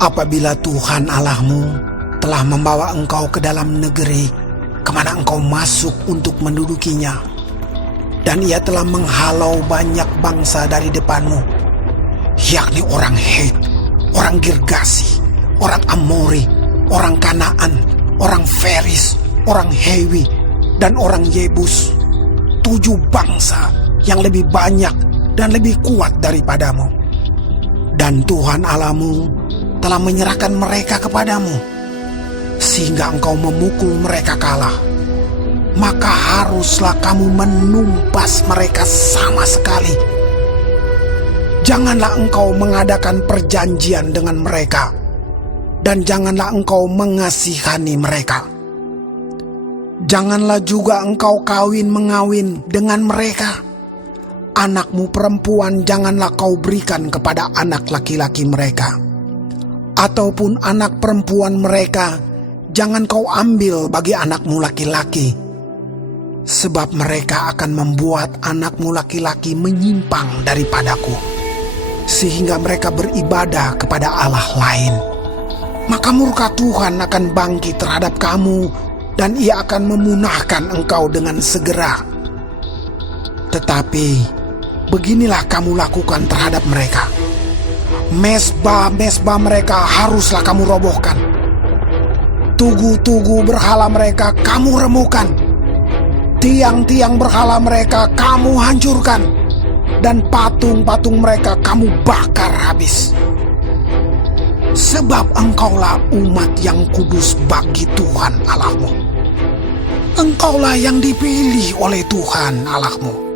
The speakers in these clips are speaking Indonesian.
Apabila Tuhan Allahmu telah membawa engkau ke dalam negeri kemana engkau masuk untuk mendudukinya, dan ia telah menghalau banyak bangsa dari depanmu, yakni orang Het, orang Girgasi, orang Amori, orang Kanaan, orang Feris, orang Hewi, dan orang Yebus, 7 bangsa yang lebih banyak dan lebih kuat daripadamu. Dan Tuhan Allahmu telah menyerahkan mereka kepadamu, sehingga engkau memukul mereka kalah. Maka haruslah kamu menumpas mereka sama sekali. Janganlah engkau mengadakan perjanjian dengan mereka, dan janganlah engkau mengasihani mereka. Janganlah juga engkau kawin-mengawin dengan mereka. Anakmu perempuan janganlah kau berikan kepada anak laki-laki mereka, ataupun anak perempuan mereka jangan kau ambil bagi anakmu laki-laki, sebab mereka akan membuat anakmu laki-laki menyimpang daripadaku, sehingga mereka beribadah kepada Allah lain. Maka murka Tuhan akan bangkit terhadap kamu, dan ia akan memunahkan engkau dengan segera. Tetapi beginilah kamu lakukan terhadap mereka. Mesbah-mesbah mereka haruslah kamu robohkan. Tugu-tugu berhala mereka kamu remukan. Tiang-tiang berhala mereka kamu hancurkan, dan patung-patung mereka kamu bakar habis. Sebab engkaulah umat yang kudus bagi Tuhan Allahmu. Engkaulah yang dipilih oleh Tuhan Allahmu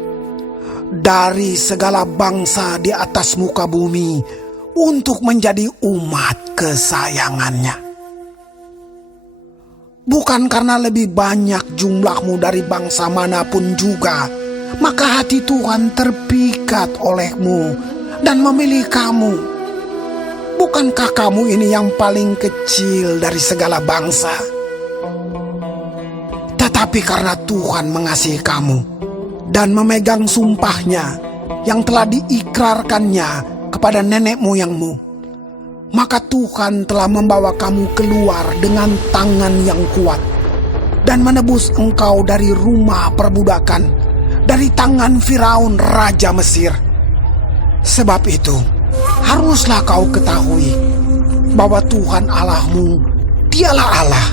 dari segala bangsa di atas muka bumi untuk menjadi umat kesayangannya. Bukan karena lebih banyak jumlahmu dari bangsa manapun juga, maka hati Tuhan terpikat olehmu dan memilih kamu. Bukankah kamu ini yang paling kecil dari segala bangsa? Tetapi karena Tuhan mengasihi kamu dan memegang sumpahnya yang telah diikrarkannya kepada nenek moyangmu, maka Tuhan telah membawa kamu keluar dengan tangan yang kuat dan menebus engkau dari rumah perbudakan, dari tangan Firaun raja Mesir. Sebab itu haruslah kau ketahui bahwa Tuhan Allahmu, dialah Allah,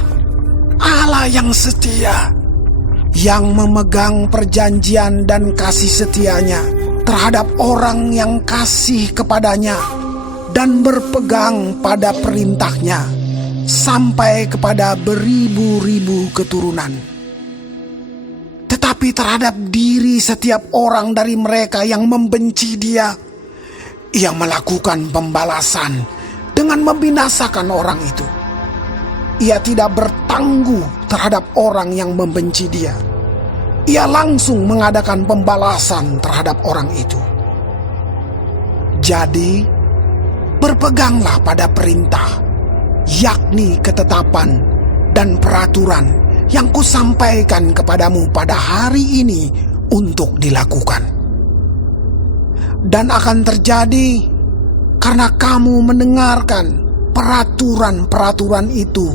Allah yang setia, yang memegang perjanjian dan kasih setianya terhadap orang yang kasih kepadanya dan berpegang pada perintahnya sampai kepada beribu-ribu keturunan. Tetapi terhadap diri setiap orang dari mereka yang membenci Dia, Ia melakukan pembalasan dengan membinasakan orang itu. Ia tidak bertangguh terhadap orang yang membenci Dia. Ia langsung mengadakan pembalasan terhadap orang itu. Jadi, berpeganglah pada perintah, yakni ketetapan dan peraturan yang kusampaikan kepadamu pada hari ini untuk dilakukan. Dan akan terjadi karena kamu mendengarkan peraturan-peraturan itu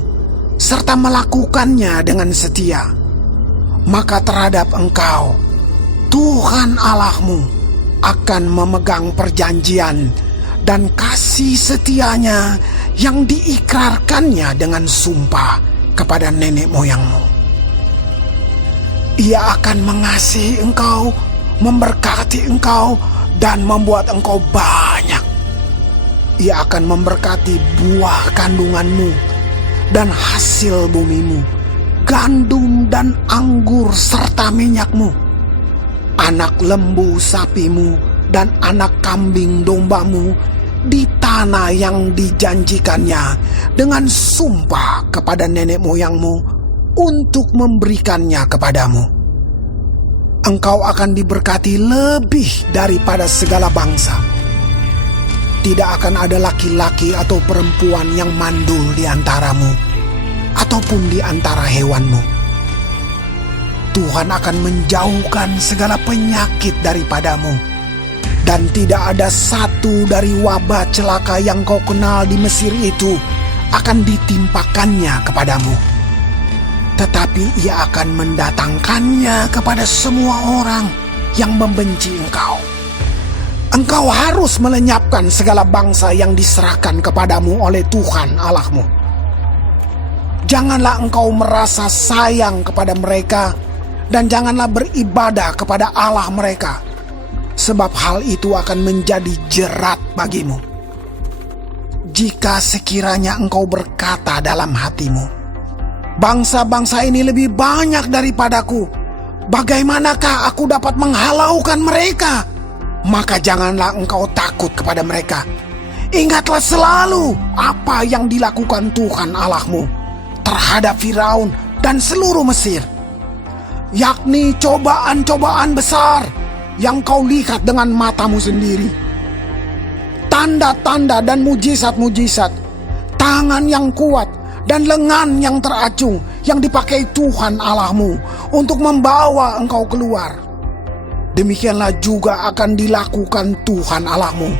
serta melakukannya dengan setia, maka terhadap engkau Tuhan Allahmu akan memegang perjanjian dan kasih setianya yang diikrarkannya dengan sumpah kepada nenek moyangmu. Ia akan mengasihi engkau, memberkati engkau, dan membuat engkau banyak. Ia akan memberkati buah kandunganmu dan hasil bumimu, gandum dan anggur serta minyakmu, anak lembu sapimu dan anak kambing dombamu di tanah yang dijanjikannya dengan sumpah kepada nenek moyangmu untuk memberikannya kepadamu. Engkau akan diberkati lebih daripada segala bangsa. Tidak akan ada laki-laki atau perempuan yang mandul di antaramu, ataupun di antara hewanmu. Tuhan akan menjauhkan segala penyakit daripadamu, Dan tidak ada satu dari wabah celaka yang kau kenal di Mesir itu akan ditimpakannya kepadamu. Tetapi ia akan mendatangkannya kepada semua orang yang membenci engkau. Engkau harus melenyapkan segala bangsa yang diserahkan kepadamu oleh Tuhan Allahmu. Janganlah engkau merasa sayang kepada mereka, dan janganlah beribadah kepada Allah mereka, sebab hal itu akan menjadi jerat bagimu. Jika sekiranya engkau berkata dalam hatimu, bangsa-bangsa ini lebih banyak daripadaku, bagaimanakah aku dapat menghalaukan mereka? Maka janganlah engkau takut kepada mereka. Ingatlah selalu apa yang dilakukan Tuhan Allahmu terhadap Firaun dan seluruh Mesir, yakni cobaan-cobaan besar yang kau lihat dengan matamu sendiri. Tanda-tanda dan mujizat-mujizat, tangan yang kuat dan lengan yang teracung yang dipakai Tuhan Allahmu untuk membawa engkau keluar. Demikianlah juga akan dilakukan Tuhan Allahmu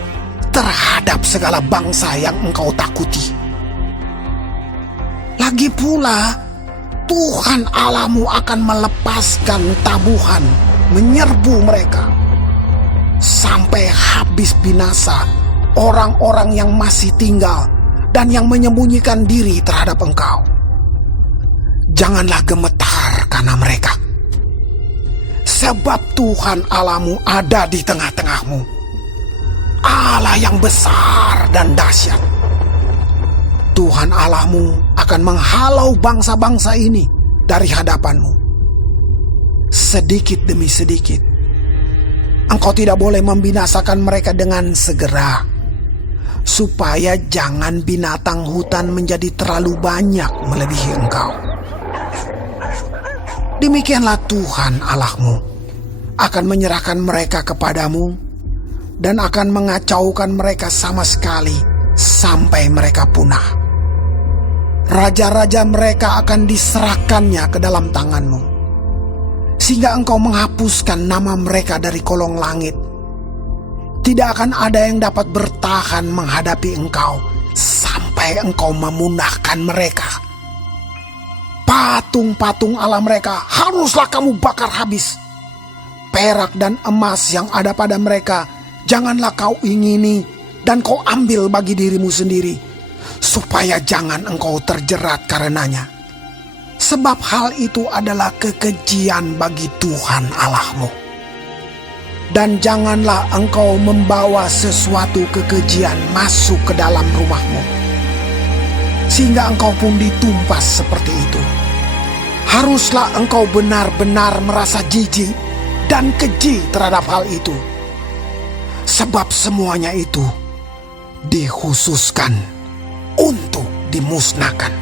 terhadap segala bangsa yang engkau takuti. Lagi pula, Tuhan Allahmu akan melepaskan tabuhan menyerbu mereka sampai habis binasa orang-orang yang masih tinggal dan yang menyembunyikan diri terhadap engkau. Janganlah gemetar karena mereka, sebab Tuhan Allahmu ada di tengah-tengahmu, Allah yang besar dan dahsyat. Tuhan Allahmu akan menghalau bangsa-bangsa ini dari hadapanmu. Sedikit demi sedikit, engkau tidak boleh membinasakan mereka dengan segera, supaya jangan binatang hutan menjadi terlalu banyak melebihi engkau. Demikianlah Tuhan Allahmu akan menyerahkan mereka kepadamu dan akan mengacaukan mereka sama sekali sampai mereka punah. Raja-raja mereka akan diserahkannya ke dalam tanganmu, sehingga engkau menghapuskan nama mereka dari kolong langit. Tidak akan ada yang dapat bertahan menghadapi engkau sampai engkau memunahkan mereka. Patung-patung Allah mereka haruslah kamu bakar habis. Perak dan emas yang ada pada mereka janganlah kau ingini dan kau ambil bagi dirimu sendiri, supaya jangan engkau terjerat karenanya. Sebab hal itu adalah kekejian bagi Tuhan Allahmu. Dan janganlah engkau membawa sesuatu kekejian masuk ke dalam rumahmu, sehingga engkau pun ditumpas seperti itu. Haruslah engkau benar-benar merasa jijik dan keji terhadap hal itu, sebab semuanya itu dikhususkan untuk dimusnahkan.